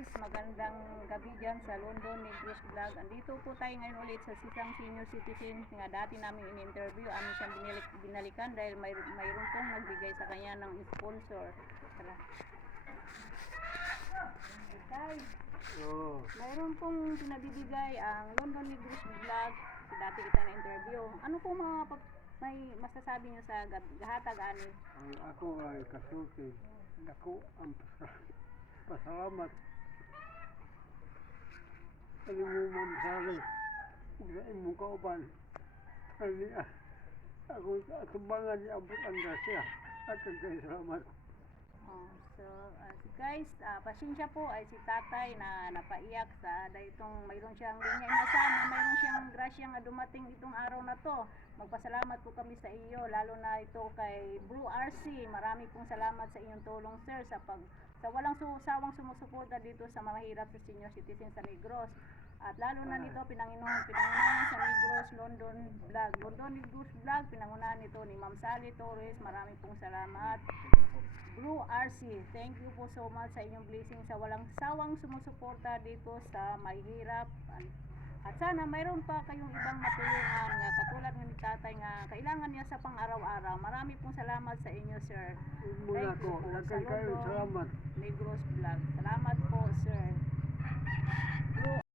guys, magandang gabi dyan sa London Negros Vlog. Andito po tayo ngayon ulit sa isang senior citizen nga dati namin in-interview. Amin siyang binalik, binalikan dahil may, mayroon pong nagbigay sa kanya ng sponsor. Tara. Guys, Oo. mayroon pong pinabibigay ang London Negros Vlog. Si dati kita na-interview. Ano po mga pap- may masasabi niyo sa gahatag ani? Ako ay kasulti. Dako ang pas- pasalamat. Ano mamsali. Sa imong kauban. Ani ah. Ako sa atubangan ni Abot ang grasya. At ang kay salamat. Oh, so, uh, guys, ah, pasensya po ay si tatay na napaiyak sa dahil itong mayroon siyang linya inasa na mayroon siyang grasya nga dumating itong araw na to. Magpasalamat po kami sa iyo, lalo na ito kay Blue RC. Marami pong salamat sa inyong tulong, sir, sa pag sa walang susawang sumusuporta dito sa mga hirap sa senior citizen sa Negros. At lalo na nito, pinanginuhan, pinangunahan sa Negros London Vlog. London Negros Vlog, pinangunahan nito ni Ma'am Sally Torres. Marami pong salamat. Blue RC, thank you po so much sa inyong blessing sa walang sawang sumusuporta dito sa may hirap. At sana mayroon pa kayong ibang matulungan nga katulad ng tatay nga kailangan niya sa pang-araw-araw. Marami pong salamat sa inyo, sir. Muna Thank ko. you po. Salamat. Negros Vlog. Salamat po,